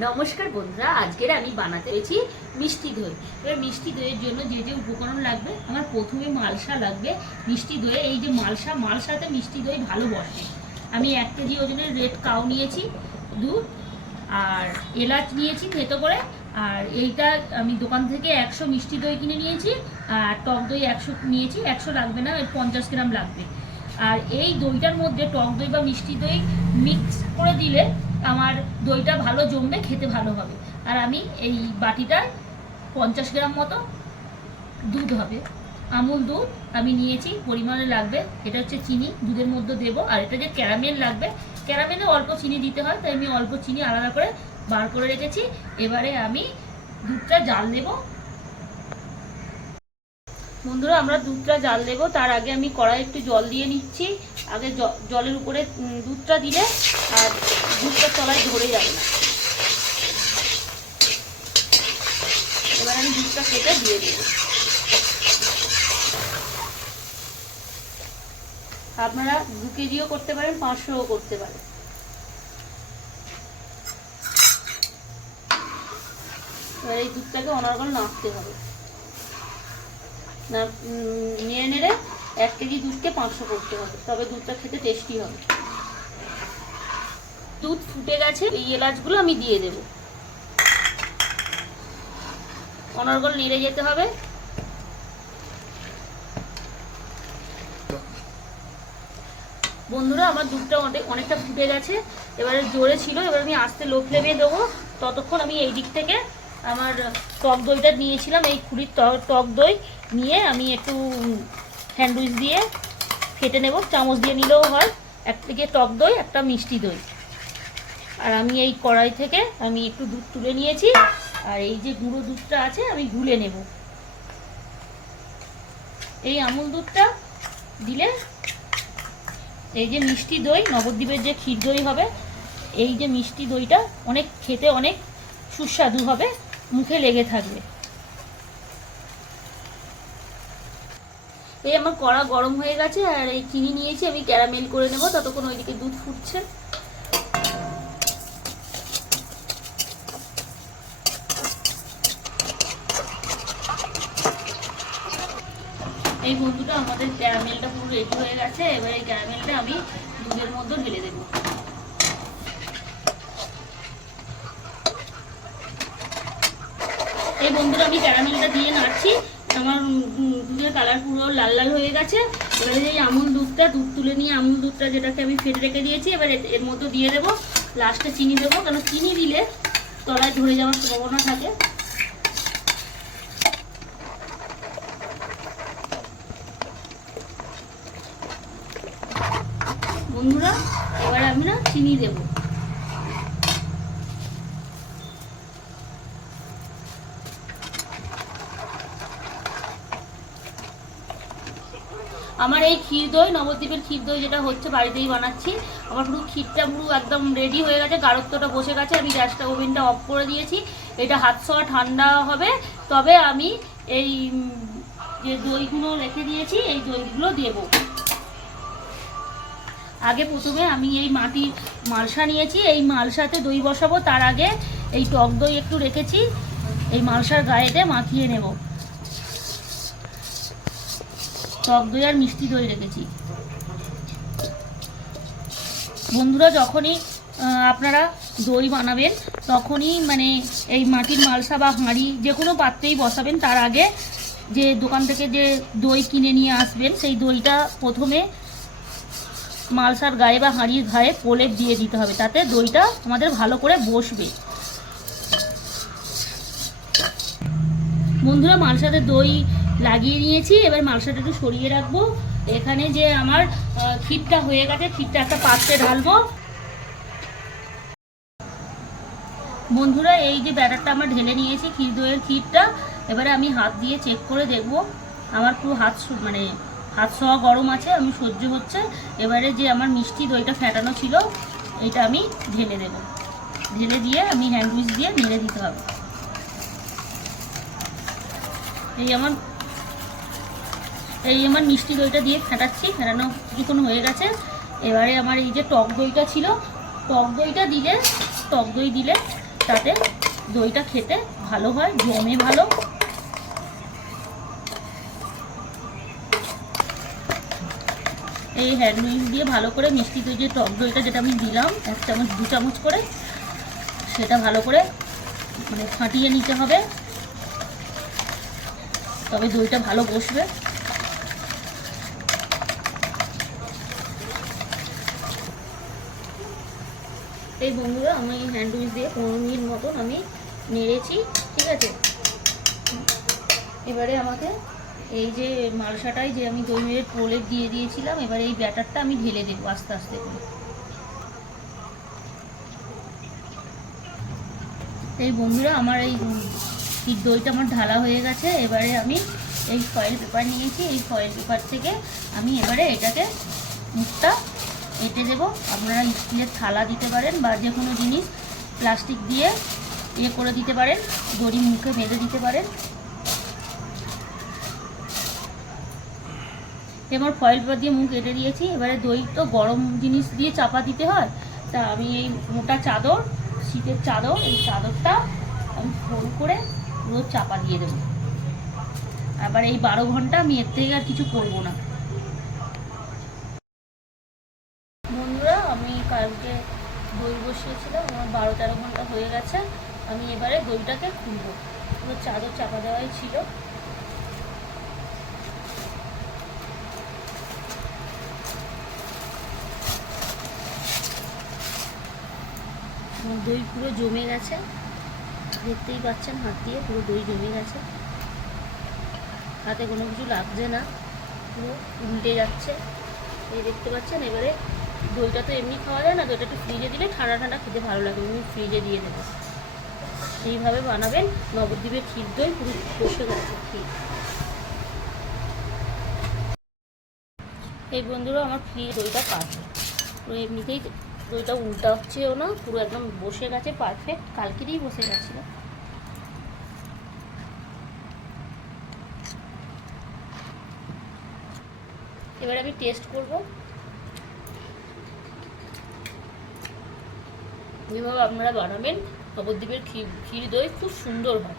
নমস্কার বন্ধুরা, আজকের আমি বানাতে পেরেছি মিষ্টি দই। এবার মিষ্টি দইয়ের জন্য যে যে উপকরণ লাগবে, আমার প্রথমে মালসা লাগবে। মিষ্টি দইয়ে এই যে মালসা, মালসাতে মিষ্টি দই ভালো বসে। আমি এক কেজি ওজনের রেড কাউ নিয়েছি, দুধ, আর এলাচ নিয়েছি থেতো করে। আর এইটা আমি দোকান থেকে একশো মিষ্টি দই কিনে নিয়েছি, আর টক দই একশো নিয়েছি। একশো লাগবে না পঞ্চাশ গ্রাম লাগবে। আর এই দইটার মধ্যে টক দই বা মিষ্টি দই মিক্স করে দিলে দইটা ভালো জমবে, খেতে ভালো হবে। আর আমি এই বাটিটায় পঞ্চাশ গ্রাম মতো দুধ হবে। আমুল দুধ আমি নিয়েছি, পরিমাণে লাগবে। এটা হচ্ছে চিনি, দুধের মধ্যে দেব। আর এটা যে ক্যারামেল লাগবে। ক্যারামেলে অল্প চিনি দিতে হয়, তাই আমি অল্প চিনি আলাদা করে বার করে রেখেছি। এবারে আমি দুধটা জাল দেবো বন্ধুরা, আমরা দুধটা জাল দেবো। তার আগে আমি কড়াই একটু জল দিয়ে নিচ্ছি। আগে জলের উপরে দুধটা দিলে আর দুধটা তলায় ধরে যাবে না। এবার আমি দুধটা কেটে দিয়ে দেবো। আপনারা দু কেজিও করতে পারেন, পাঁচশোও করতে পারেন। এবার এই দুধটাকে অনর্গল নাড়তে হবে। না উম, নেড়ে এক কেজি দুধকে পাঁচশো করতে হবে। তবে দুধটা খেতে টেস্টি হবে। দুধ ফুটে গেছে এই এলাচগুলো আমি দিয়ে দেব। অনর্গল নেড়ে যেতে হবে। বন্ধুরা আমার দুধটা অনেক অনেকটা ফুটে গেছে। এবারে জোরে ছিল এবার আমি আস্তে লো ফ্লেমে দেবো। ততক্ষণ আমি এই দিক থেকে আমার টক দইটা নিয়েছিলাম এই কুড়ির ট- টক দই। নিয়ে আমি একটু স্যান্ডউইচ দিয়ে ফেটে নেব, চামচ দিয়ে নিলেও হয়। এক থেকে টক দই, একটা মিষ্টি দই। আর আমি এই কড়াই থেকে আমি একটু দুধ তুলে নিয়েছি। আর এই যে গুঁড়ো দুধটা আছে, আমি গুলে নেব। এই আমুল দুধটা দিলে এই যে মিষ্টি দই, নবদ্বীপের যে ক্ষীর দই হবে, এই যে মিষ্টি দইটা অনেক খেতে অনেক সুস্বাদু হবে, মুখে লেগে থাকবে। এই আমার কড়া গরম হয়ে গেছে আর এই চিনি নিয়েছি, আমি ক্যারামেল করে নেব, ততক্ষণ ওইদিকে দুধ ফুটছে। এই বন্ধুটা আমাদের ক্যারামেলটা পুরো রেডি হয়ে গেছে, এবার এই ক্যারামেলটা আমি দুধের মধ্যে ঢেলে দেবো। এই বন্ধুরা আমি ক্যারামেলটা দিয়ে নাড়ছি আমার দুধের কালার পুরো লাল লাল হয়ে গেছে। এবারে যে আমুল দুধটা, দুধ তুলে নিয়ে আমুল দুধটা যেটাকে আমি ফেটে রেখে দিয়েছি, এবার এর- মধ্যে দিয়ে দেবো লাস্টে চিনি দেবো, কেন চিনি দিলে তলায় ধরে যাওয়ার সম্ভাবনা থাকে। বন্ধুরা, এবার আমি না চিনি দেবো। আমার এই ক্ষীর দই, নবদ্বীপের ক্ষীর দই যেটা হচ্ছে, বাড়িতেই বানাচ্ছি। আমার পুরো ক্ষীরটা পুরো একদম রেডি হয়ে গেছে, গাঢ়ত্বটা বসে গেছে। আমি গ্যাসটা ওভেনটা অফ করে দিয়েছি। এটা হাত ছোঁয়া ঠান্ডা হবে। তবে আমি এই যে দইগুলো রেখে দিয়েছি, এই দইগুলো দেবো। আগে প্রথমে আমি এই মাটির মালসা নিয়েছি। এই মালসাতে দই বসাবো। তার আগে এই টক দই একটু রেখেছি। এই মালসার গায়েতে মাখিয়ে নেব। টক দই আর মিষ্টি দই রেখেছি। বন্ধুরা, যখনই আপনারা দই বানাবেন, তখনই মানে এই মাটির মালসা বা হাঁড়ি যে কোনো পাত্রেই বসাবেন, তার আগে যে দোকান থেকে যে দই কিনে নিয়ে আসবেন, সেই দইটা প্রথমে মালসার গায়ে বা হাঁড়ির গায়ে প্রলেপ দিয়ে দিতে হবে, তাতে দইটা আমাদের ভালো করে বসবে। বন্ধুরা, মালসাতে দই লাগিয়ে নিয়েছি, এবার মালসাটা একটু সরিয়ে রাখব। এখানে যে আমার ক্ষীরটা হয়ে গেছে ক্ষীরটা একটা পাত্রে ঢালবো। বন্ধুরা, এই যে ব্যাটারটা আমার ঢেলে নিয়েছি, ক্ষীর দইয়ের ক্ষীরটা, এবারে আমি হাত দিয়ে চেক করে দেখব। আমার পুরো হাত মানে হাত সোয়া গরম আছে, আমি সহ্য হচ্ছে। এবারে যে আমার মিষ্টি দইটা ফেটানো ছিল, এটা আমি ঢেলে দেব। ঢেলে দিয়ে আমি হ্যান্ডউইচ দিয়ে মেরে দিতে হবে। এই আমার এই আমার মিষ্টি দইটা দিয়ে ফেটাচ্ছি ফেটানো কিছুক্ষণ হয়ে গেছে। এবারে আমার এই যে টক দইটা ছিল, টক দইটা দিলে, টক দই দিলে তাতে দইটা খেতে ভালো হয়, জমে ভালো। এই হ্যান্ড উইং দিয়ে ভালো করে মিষ্টি দই যে টক দইটা যেটা আমি দিলাম, এক চামচ, দু চামচ করে, সেটা ভালো করে মানে ফাটিয়ে নিতে হবে। তবে দইটা ভালো বসবে। এই বন্ধুরা, আমি হ্যান্ড উইচ দিয়ে পনেরো মিনিট মতন আমি নেড়েছি, ঠিক আছে? এবারে আমাকে এই যে মালসাটায় যে আমি দই মেরে প্রলেপ দিয়ে দিয়েছিলাম, এবারে এই ব্যাটারটা আমি ঢেলে দেবো আস্তে আস্তে করে। এই বন্ধুরা, আমার এই দইটা আমার ঢালা হয়ে গেছে, এবারে আমি এই ফয়েল পেপার নিয়েছি, এই ফয়েল পেপার থেকে আমি এবারে এটাকে মুখটা এঁটে দেবো। আপনারা স্টিলের থালা দিতে পারেন বা যে কোনো জিনিস প্লাস্টিক দিয়ে ইয়ে করে দিতে পারেন, দড়ি মুখে বেঁধে দিতে পারেন। এবার ফয়েল পেপার দিয়ে মুখ কেটে দিয়েছি। এবারে দই তো গরম জিনিস দিয়ে চাপা দিতে হয়। তা আমি এই মোটা চাদর, শীতের চাদর, এই চাদরটা আমি ফোন করে পুরো চাপা দিয়ে দেবো। আবার এই বারো ঘণ্টা আমি এর থেকে আর কিছু করব না বন্ধুরা কালকে দই বসিয়েছিলাম, আমার বারো তেরো ঘণ্টা হয়ে গেছে, আমি এবারে দইটাকে খুলবো। পুরো চাদর চাপা দেওয়াই ছিল। দই পুরো জমে গেছে। দেখতেই পাচ্ছেন, হাত দিয়ে পুরো দই জমে গেছে। হাতে কোনো কিছু লাগছে না, পুরো উল্টে যাচ্ছে। এই দেখতে পাচ্ছেন, এবারে দইটা তো এমনি খাওয়া যায় না, দইটা একটু ফ্রিজে দিলে ঠান্ডা ঠান্ডা খেতে ভালো লাগে আমি ফ্রিজে দিয়ে দেবো। এইভাবে বানাবেন নবদ্বীপের ক্ষীর দই, পুরো বসে গেছে ক্ষীর। এই বন্ধুরা, আমার ফ্রি দইটা পারফেক্ট পুরো এমনিতেই দইটা উল্টা হচ্ছেও না, পুরো একদম বসে গেছে পারফেক্ট কালকেরই বসে গেছিল। এবার আমি টেস্ট করব। যেভাবে আপনারা বানাবেন নবদ্বীপের ক্ষীর ক্ষীর দই খুব সুন্দর হয়।